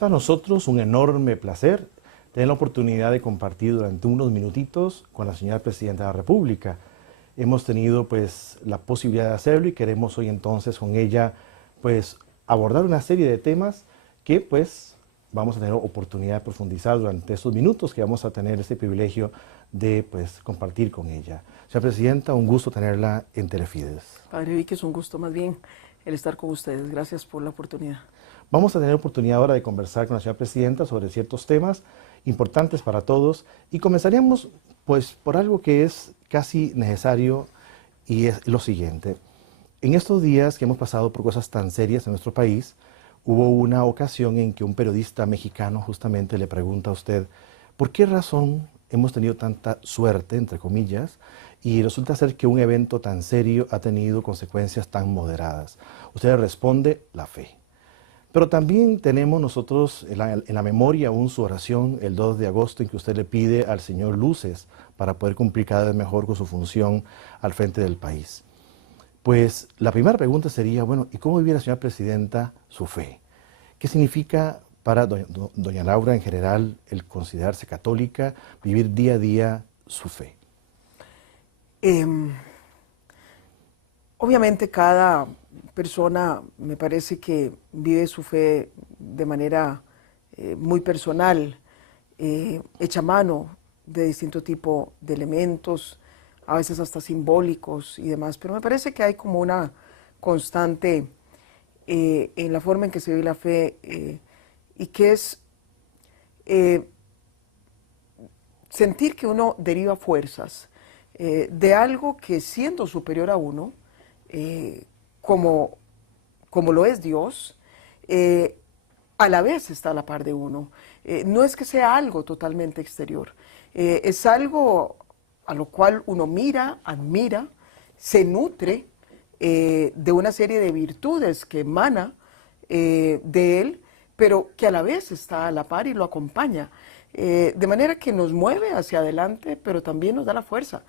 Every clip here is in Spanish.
para nosotros un enorme placer tener la oportunidad de compartir durante unos minutitos con la señora Presidenta de la República. Hemos tenido pues la posibilidad de hacerlo y queremos hoy entonces con ella pues abordar una serie de temas que pues vamos a tener oportunidad de profundizar durante estos minutos que vamos a tener este privilegio de pues compartir con ella. Señora Presidenta, un gusto tenerla en Telefides. Padre Vicky, es un gusto más bien el estar con ustedes. Gracias por la oportunidad. Vamos a tener oportunidad ahora de conversar con la señora Presidenta sobre ciertos temas importantes para todos y comenzaríamos pues por algo que es casi necesario y es lo siguiente. En estos días que hemos pasado por cosas tan serias en nuestro país, hubo una ocasión en que un periodista mexicano justamente le pregunta a usted ¿por qué razón hemos tenido tanta suerte, entre comillas, y resulta ser que un evento tan serio ha tenido consecuencias tan moderadas? Usted le responde, la fe. Pero también tenemos nosotros en la memoria aún su oración el 2 de agosto en que usted le pide al Señor luces para poder cumplir cada vez mejor con su función al frente del país. Pues la primera pregunta sería, bueno, ¿y cómo vive la señora Presidenta su fe? ¿Qué significa para doña Laura en general el considerarse católica, vivir día a día su fe? Obviamente cada persona me parece que vive su fe de manera muy personal, hecha mano de distinto tipo de elementos, a veces hasta simbólicos y demás, pero me parece que hay como una constante en la forma en que se vive la fe y que es sentir que uno deriva fuerzas de algo que siendo superior a uno, como lo es Dios, a la vez está a la par de uno. No es que sea algo totalmente exterior, es algo a lo cual uno mira, admira, se nutre de una serie de virtudes que emana de él, pero que a la vez está a la par y lo acompaña. De manera que nos mueve hacia adelante, pero también nos da la fuerza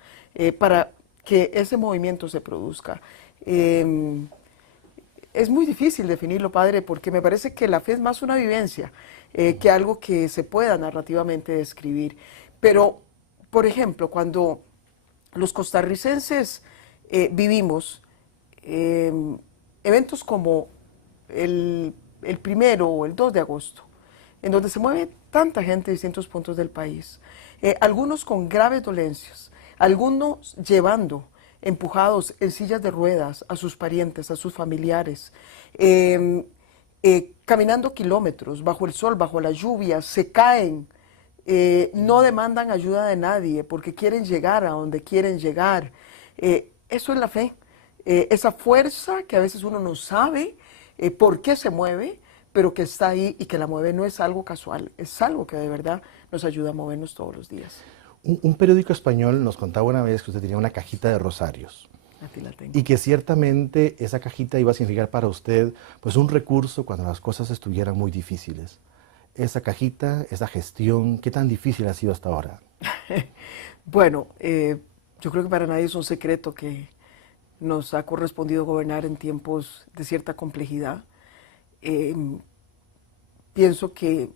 para que ese movimiento se produzca. Es muy difícil definirlo, padre, porque me parece que la fe es más una vivencia que algo que se pueda narrativamente describir. Pero, por ejemplo, cuando los costarricenses vivimos eventos como el 1 o el 2 de agosto, en donde se mueve tanta gente de distintos puntos del país, algunos con graves dolencias, algunos llevando empujados en sillas de ruedas a sus parientes, a sus familiares, caminando kilómetros bajo el sol, bajo la lluvia, se caen, no demandan ayuda de nadie porque quieren llegar a donde quieren llegar. Eso es la fe, esa fuerza que a veces uno no sabe por qué se mueve, pero que está ahí y que la mueve no es algo casual, es algo que de verdad nos ayuda a movernos todos los días. Un periódico español nos contaba una vez que usted tenía una cajita de rosarios. Aquí la tengo. Y que ciertamente esa cajita iba a significar para usted pues un recurso cuando las cosas estuvieran muy difíciles. Esa cajita, esa gestión, ¿qué tan difícil ha sido hasta ahora? Bueno, yo creo que para nadie es un secreto que nos ha correspondido gobernar en tiempos de cierta complejidad. Pienso que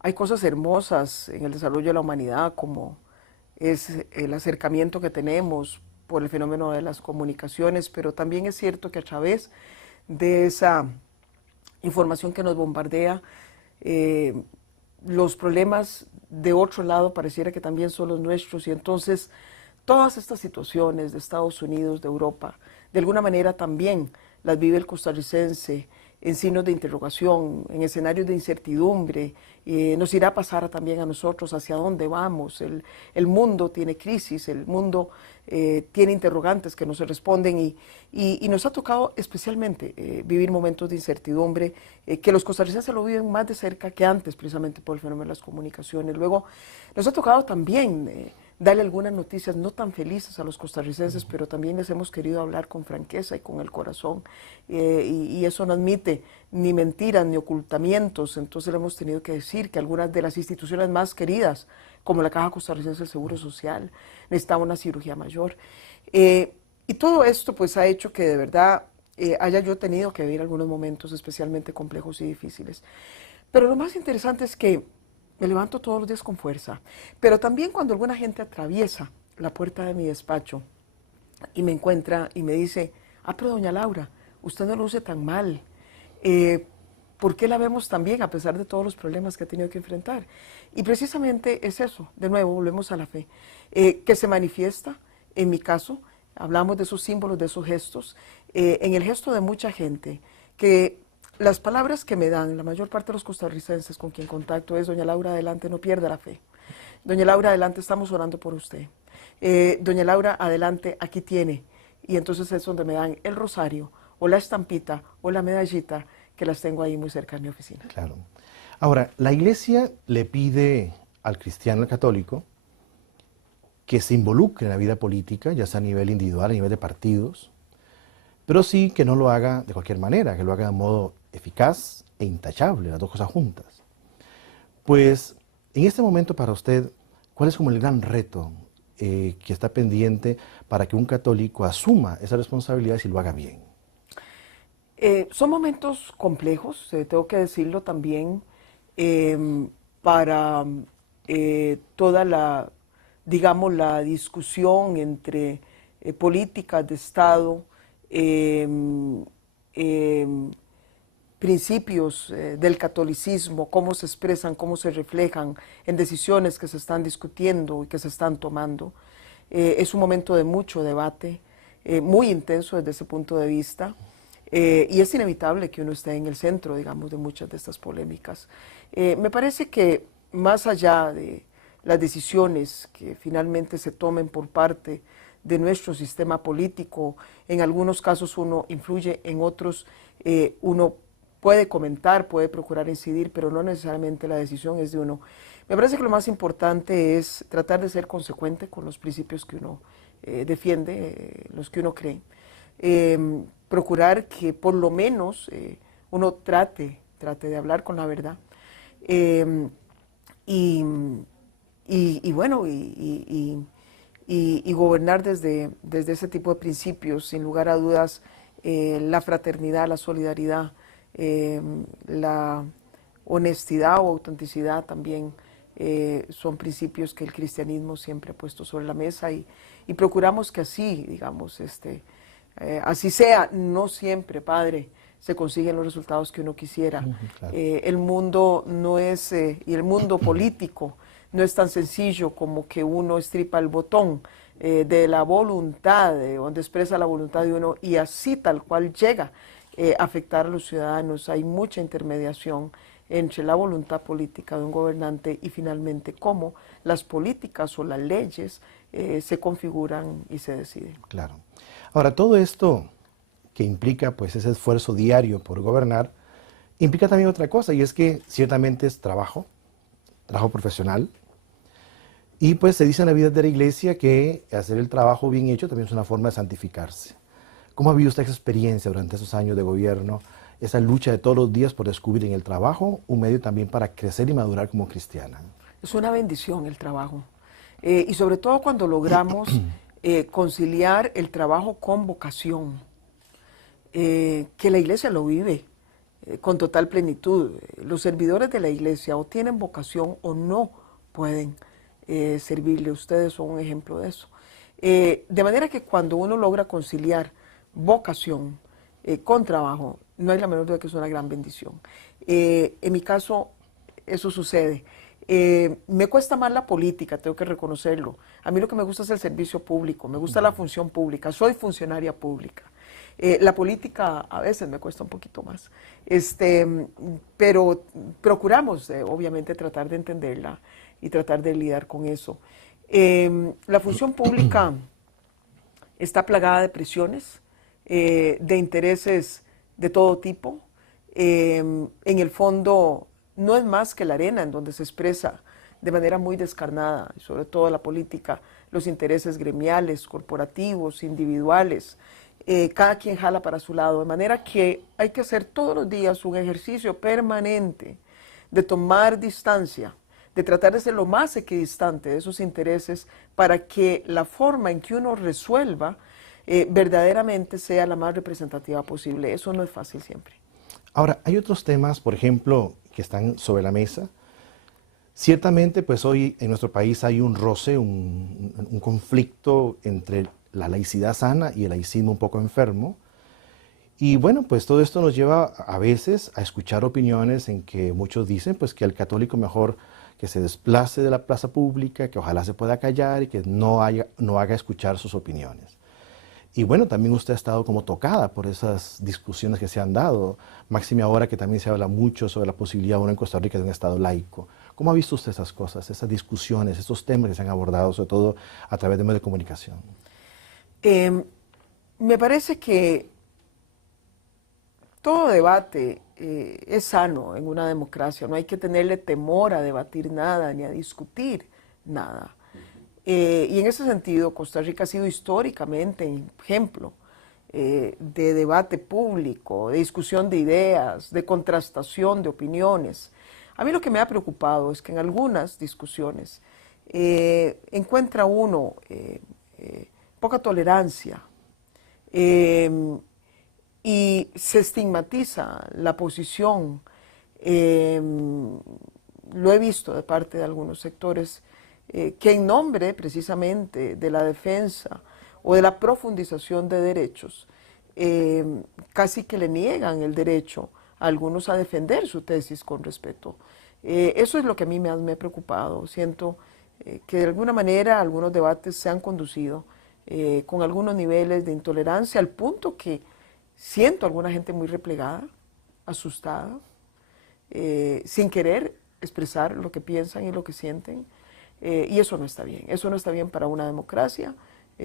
hay cosas hermosas en el desarrollo de la humanidad, como es el acercamiento que tenemos por el fenómeno de las comunicaciones, pero también es cierto que a través de esa información que nos bombardea, los problemas de otro lado pareciera que también son los nuestros, y entonces todas estas situaciones de Estados Unidos, de Europa, de alguna manera también las vive el costarricense en signos de interrogación, en escenarios de incertidumbre. Nos irá a pasar también a nosotros hacia dónde vamos. El mundo tiene crisis, el mundo tiene interrogantes que no se responden y nos ha tocado especialmente vivir momentos de incertidumbre que los costarricenses lo viven más de cerca que antes, precisamente por el fenómeno de las comunicaciones. Luego nos ha tocado también darle algunas noticias no tan felices a los costarricenses, pero también les hemos querido hablar con franqueza y con el corazón, y eso no admite ni mentiras ni ocultamientos. Entonces le hemos tenido que decir que algunas de las instituciones más queridas, como la Caja Costarricense del Seguro Social, necesitaban una cirugía mayor. Y todo esto pues ha hecho que de verdad haya yo tenido que vivir algunos momentos especialmente complejos y difíciles. Pero lo más interesante es que me levanto todos los días con fuerza. Pero también cuando alguna gente atraviesa la puerta de mi despacho y me encuentra y me dice, pero doña Laura, usted no luce tan mal. ¿Por qué la vemos tan bien a pesar de todos los problemas que ha tenido que enfrentar? Y precisamente es eso, de nuevo, volvemos a la fe, que se manifiesta, en mi caso, hablamos de esos símbolos, de esos gestos, en el gesto de mucha gente, que las palabras que me dan la mayor parte de los costarricenses con quien contacto es, doña Laura, adelante, no pierda la fe. Doña Laura, adelante, estamos orando por usted. Doña Laura, adelante, aquí tiene. Y entonces es donde me dan el rosario, o la estampita, o la medallita, que las tengo ahí muy cerca de mi oficina. Claro. Ahora, la Iglesia le pide al cristiano, al católico, que se involucre en la vida política, ya sea a nivel individual, a nivel de partidos, pero sí que no lo haga de cualquier manera, que lo haga de modo eficaz e intachable, las dos cosas juntas. Pues, en este momento para usted, ¿cuál es como el gran reto que está pendiente para que un católico asuma esa responsabilidad y lo haga bien? Son momentos complejos, tengo que decirlo también, para toda la, digamos, la discusión entre políticas de Estado, principios del catolicismo, cómo se expresan, cómo se reflejan en decisiones que se están discutiendo y que se están tomando. Es un momento de mucho debate, muy intenso desde ese punto de vista. Y es inevitable que uno esté en el centro, digamos, de muchas de estas polémicas. Me parece que más allá de las decisiones que finalmente se tomen por parte de nuestro sistema político, en algunos casos uno influye, en otros uno puede comentar, puede procurar incidir, pero no necesariamente la decisión es de uno. Me parece que lo más importante es tratar de ser consecuente con los principios que uno defiende, los que uno cree. Procurar que por lo menos uno trate de hablar con la verdad y bueno, y gobernar desde ese tipo de principios, sin lugar a dudas, la fraternidad, la solidaridad, la honestidad o autenticidad también son principios que el cristianismo siempre ha puesto sobre la mesa y procuramos que así, digamos, así sea. No siempre, Padre, se consiguen los resultados que uno quisiera. Claro. El mundo no es, y el mundo político no es tan sencillo como que uno estripa el botón de la voluntad, donde expresa la voluntad de uno y así tal cual llega a afectar a los ciudadanos. Hay mucha intermediación entre la voluntad política de un gobernante y finalmente cómo las políticas o las leyes se configuran y se deciden. Claro. Ahora, todo esto que implica pues ese esfuerzo diario por gobernar, implica también otra cosa, y es que ciertamente es trabajo profesional, y pues se dice en la vida de la Iglesia que hacer el trabajo bien hecho también es una forma de santificarse. ¿Cómo ha vivido usted esa experiencia durante esos años de gobierno, esa lucha de todos los días por descubrir en el trabajo un medio también para crecer y madurar como cristiana? Es una bendición el trabajo, y sobre todo cuando logramos conciliar el trabajo con vocación, que la Iglesia lo vive con total plenitud. Los servidores de la Iglesia o tienen vocación o no pueden servirle. Ustedes son un ejemplo de eso. De manera que cuando uno logra conciliar vocación con trabajo, no hay la menor duda que es una gran bendición. En mi caso, eso sucede. Me cuesta más la política, tengo que reconocerlo. A mí lo que me gusta es el servicio público, me gusta la función pública, soy funcionaria pública. La política a veces me cuesta un poquito más, pero procuramos obviamente tratar de entenderla y tratar de lidiar con eso. La función pública está plagada de presiones, de intereses de todo tipo. En el fondo no es más que la arena en donde se expresa de manera muy descarnada, sobre todo la política, los intereses gremiales, corporativos, individuales. Cada quien jala para su lado, de manera que hay que hacer todos los días un ejercicio permanente de tomar distancia, de tratar de ser lo más equidistante de esos intereses para que la forma en que uno resuelva verdaderamente sea la más representativa posible. Eso no es fácil siempre. Ahora, hay otros temas, por ejemplo, que están sobre la mesa. Ciertamente, pues hoy en nuestro país hay un roce, un conflicto entre la laicidad sana y el laicismo un poco enfermo. Y bueno, pues todo esto nos lleva a veces a escuchar opiniones en que muchos dicen pues que el católico mejor que se desplace de la plaza pública, que ojalá se pueda callar y que no haga escuchar sus opiniones. Y bueno, también usted ha estado como tocada por esas discusiones que se han dado, máxime ahora que también se habla mucho sobre la posibilidad ahora en Costa Rica de un Estado laico. ¿Cómo ha visto usted esas cosas, esas discusiones, estos temas que se han abordado, sobre todo a través de medios de comunicación? Me parece que todo debate es sano en una democracia, no hay que tenerle temor a debatir nada ni a discutir nada. Y en ese sentido, Costa Rica ha sido históricamente un ejemplo de debate público, de discusión de ideas, de contrastación de opiniones. A mí lo que me ha preocupado es que en algunas discusiones encuentra uno poca tolerancia y se estigmatiza la posición. Lo he visto de parte de algunos sectores que en nombre precisamente de la defensa o de la profundización de derechos, casi que le niegan el derecho a algunos a defender su tesis con respeto. Eso es lo que a mí me ha preocupado. Siento que de alguna manera algunos debates se han conducido con algunos niveles de intolerancia al punto que siento a alguna gente muy replegada, asustada, sin querer expresar lo que piensan y lo que sienten. Y eso no está bien para una democracia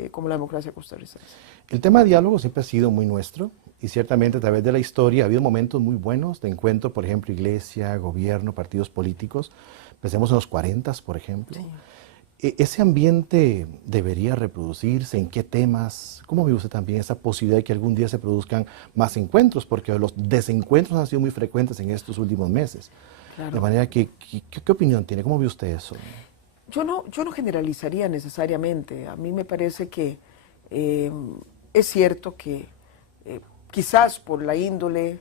como la democracia costarricense. El tema de diálogo siempre ha sido muy nuestro y ciertamente a través de la historia ha habido momentos muy buenos de encuentro, por ejemplo, iglesia, gobierno, partidos políticos. Pensemos en los 40, por ejemplo. Sí. ¿Ese ambiente debería reproducirse? ¿En qué temas? ¿Cómo ve usted también esa posibilidad de que algún día se produzcan más encuentros? Porque los desencuentros han sido muy frecuentes en estos últimos meses. Claro. De manera que, ¿qué opinión tiene? ¿Cómo ve usted eso? Yo no generalizaría necesariamente. A mí me parece que es cierto que quizás por la índole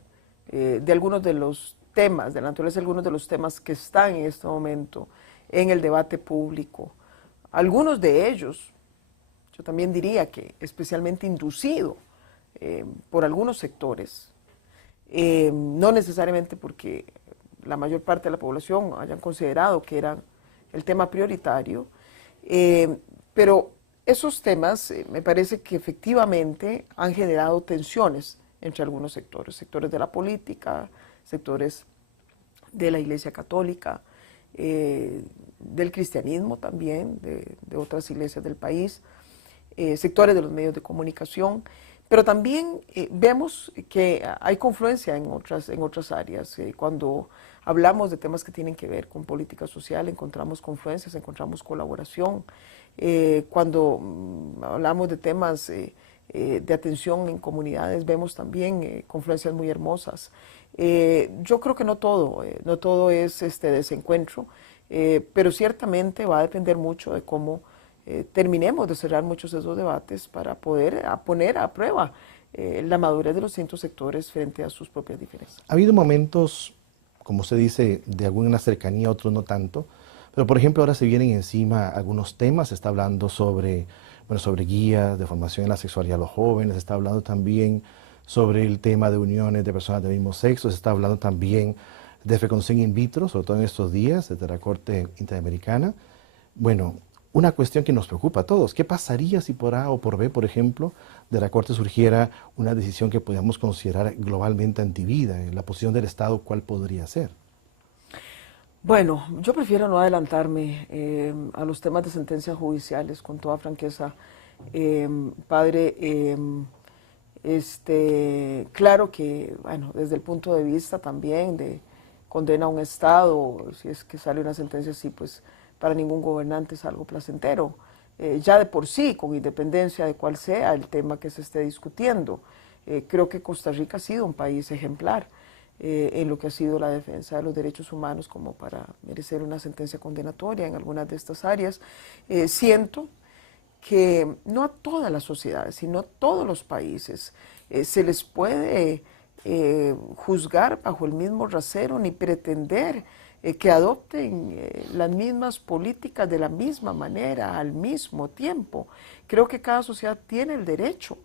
de algunos de los temas, de la naturaleza de algunos de los temas que están en este momento en el debate público, algunos de ellos, yo también diría que especialmente inducido por algunos sectores, no necesariamente porque la mayor parte de la población hayan considerado que eran el tema prioritario, pero esos temas me parece que efectivamente han generado tensiones entre algunos sectores, sectores de la política, sectores de la Iglesia Católica, del cristianismo también, de otras iglesias del país, sectores de los medios de comunicación, pero también vemos que hay confluencia en otras áreas. Cuando hablamos de temas que tienen que ver con política social, encontramos confluencias, encontramos colaboración. Cuando hablamos de temas de atención en comunidades, vemos también confluencias muy hermosas. Yo creo que no todo es desencuentro, pero ciertamente va a depender mucho de cómo terminemos de cerrar muchos de esos debates para poder poner a prueba la madurez de los distintos sectores frente a sus propias diferencias. Ha habido momentos, como se dice, de alguna cercanía, otros no tanto, pero por ejemplo ahora se vienen encima algunos temas, se está hablando sobre guías de formación en la sexualidad de los jóvenes, se está hablando también sobre el tema de uniones de personas del mismo sexo, se está hablando también de fecundación in vitro, sobre todo en estos días, desde la Corte Interamericana. Bueno, una cuestión que nos preocupa a todos, ¿qué pasaría si por A o por B, por ejemplo, de la Corte surgiera una decisión que podamos considerar globalmente antivida? La posición del Estado, ¿cuál podría ser? Bueno, yo prefiero no adelantarme a los temas de sentencias judiciales, con toda franqueza, padre. Claro que, bueno, desde el punto de vista también de condena a un Estado, si es que sale una sentencia así, pues para ningún gobernante es algo placentero, ya de por sí, con independencia de cuál sea el tema que se esté discutiendo. Creo que Costa Rica ha sido un país ejemplar en lo que ha sido la defensa de los derechos humanos como para merecer una sentencia condenatoria en algunas de estas áreas. Siento que no a todas las sociedades, sino a todos los países se les puede juzgar bajo el mismo rasero ni pretender que adopten las mismas políticas de la misma manera, al mismo tiempo. Creo que cada sociedad tiene el derecho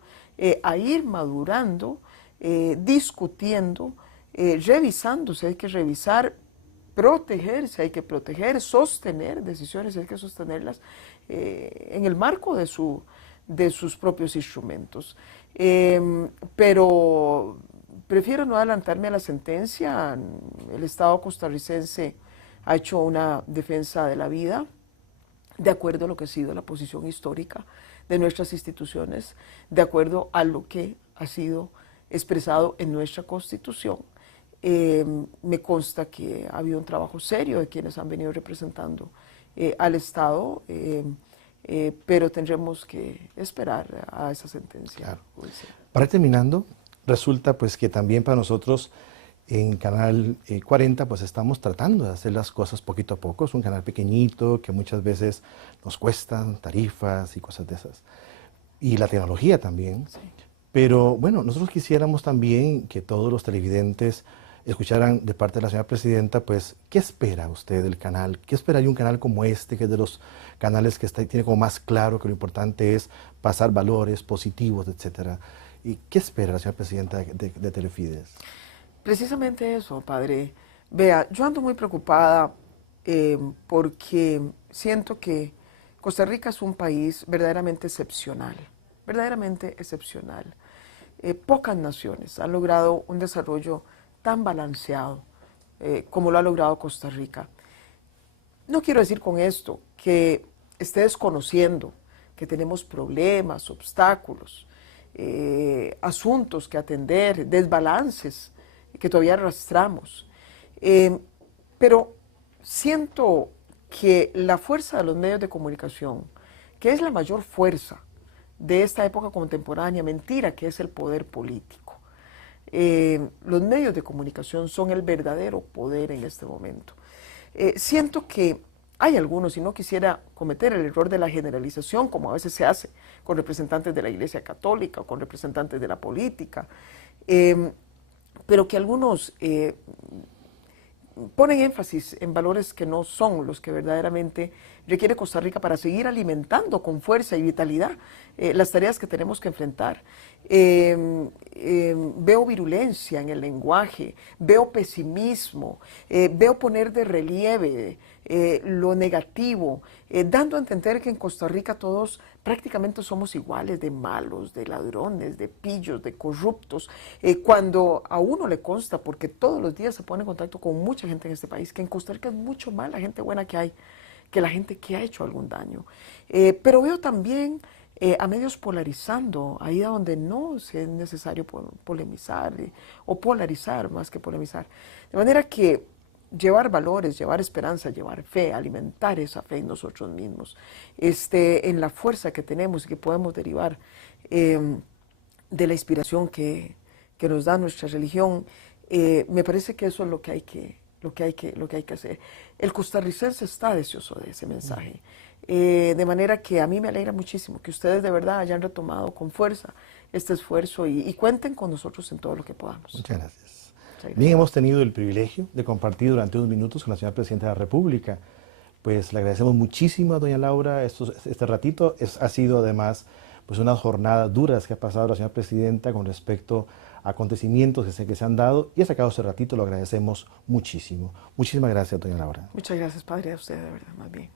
a ir madurando, discutiendo, revisándose, hay que revisar, protegerse, hay que proteger, sostener decisiones, hay que sostenerlas en el marco de sus propios instrumentos. Pero prefiero no adelantarme a la sentencia. El Estado costarricense ha hecho una defensa de la vida de acuerdo a lo que ha sido la posición histórica de nuestras instituciones, de acuerdo a lo que ha sido expresado en nuestra Constitución. Me consta que ha habido un trabajo serio de quienes han venido representando al Estado, pero tendremos que esperar a esa sentencia. Claro. Para ir terminando, resulta pues que también para nosotros en Canal 40 pues estamos tratando de hacer las cosas poquito a poco. Es un canal pequeñito que muchas veces nos cuestan tarifas y cosas de esas. Y la tecnología también. Sí. Pero bueno, nosotros quisiéramos también que todos los televidentes escucharan de parte de la señora presidenta, pues, ¿qué espera usted del canal? ¿Qué espera de un canal como este, que es de los canales que tiene como más claro que lo importante es pasar valores positivos, etcétera? ¿Y qué espera la señora presidenta de Telefides? Precisamente eso, padre. Vea, yo ando muy preocupada porque siento que Costa Rica es un país verdaderamente excepcional, verdaderamente excepcional. Pocas naciones han logrado un desarrollo tan balanceado como lo ha logrado Costa Rica. No quiero decir con esto que esté desconociendo que tenemos problemas, obstáculos, asuntos que atender, desbalances que todavía arrastramos. Pero siento que la fuerza de los medios de comunicación, que es la mayor fuerza de esta época contemporánea, mentira que es el poder político. Los medios de comunicación son el verdadero poder en este momento. Siento que hay algunos, y no quisiera cometer el error de la generalización, como a veces se hace con representantes de la Iglesia Católica o con representantes de la política, pero que algunos ponen énfasis en valores que no son los que verdaderamente requiere Costa Rica para seguir alimentando con fuerza y vitalidad las tareas que tenemos que enfrentar. Veo virulencia en el lenguaje, veo pesimismo, veo poner de relieve lo negativo, dando a entender que en Costa Rica todos prácticamente somos iguales, de malos, de ladrones, de pillos, de corruptos, cuando a uno le consta, porque todos los días se pone en contacto con mucha gente en este país, que en Costa Rica es mucho más la gente buena que hay, que la gente que ha hecho algún daño. Pero veo también a medios polarizando, ahí donde no es necesario polemizar o polarizar más que polemizar. De manera que llevar valores, llevar esperanza, llevar fe, alimentar esa fe en nosotros mismos, en la fuerza que tenemos y que podemos derivar de la inspiración que nos da nuestra religión, me parece que eso es lo que hay que hacer. El costarricense está deseoso de ese mensaje. De manera que a mí me alegra muchísimo que ustedes de verdad hayan retomado con fuerza este esfuerzo y cuenten con nosotros en todo lo que podamos. Muchas gracias. Bien, hemos tenido el privilegio de compartir durante unos minutos con la señora Presidenta de la República. Pues le agradecemos muchísimo a doña Laura este ratito. Ha sido además pues unas jornadas duras que ha pasado la señora Presidenta con respecto a acontecimientos que se han dado y ha sacado ese ratito, lo agradecemos muchísimo. Muchísimas gracias, doña Laura. Muchas gracias, padre, a usted de verdad, más bien.